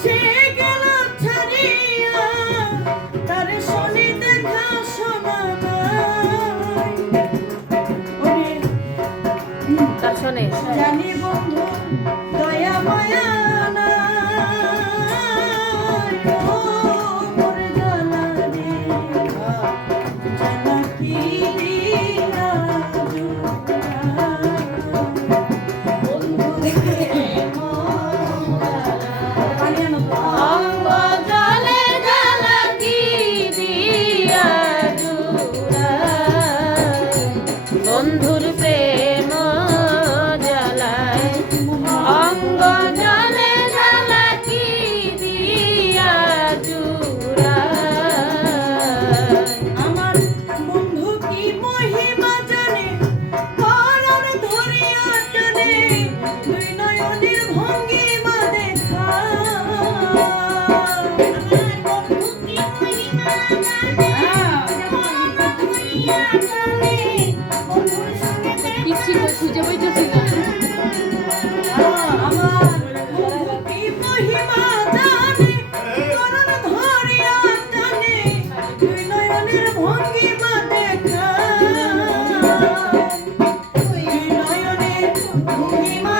সে Happy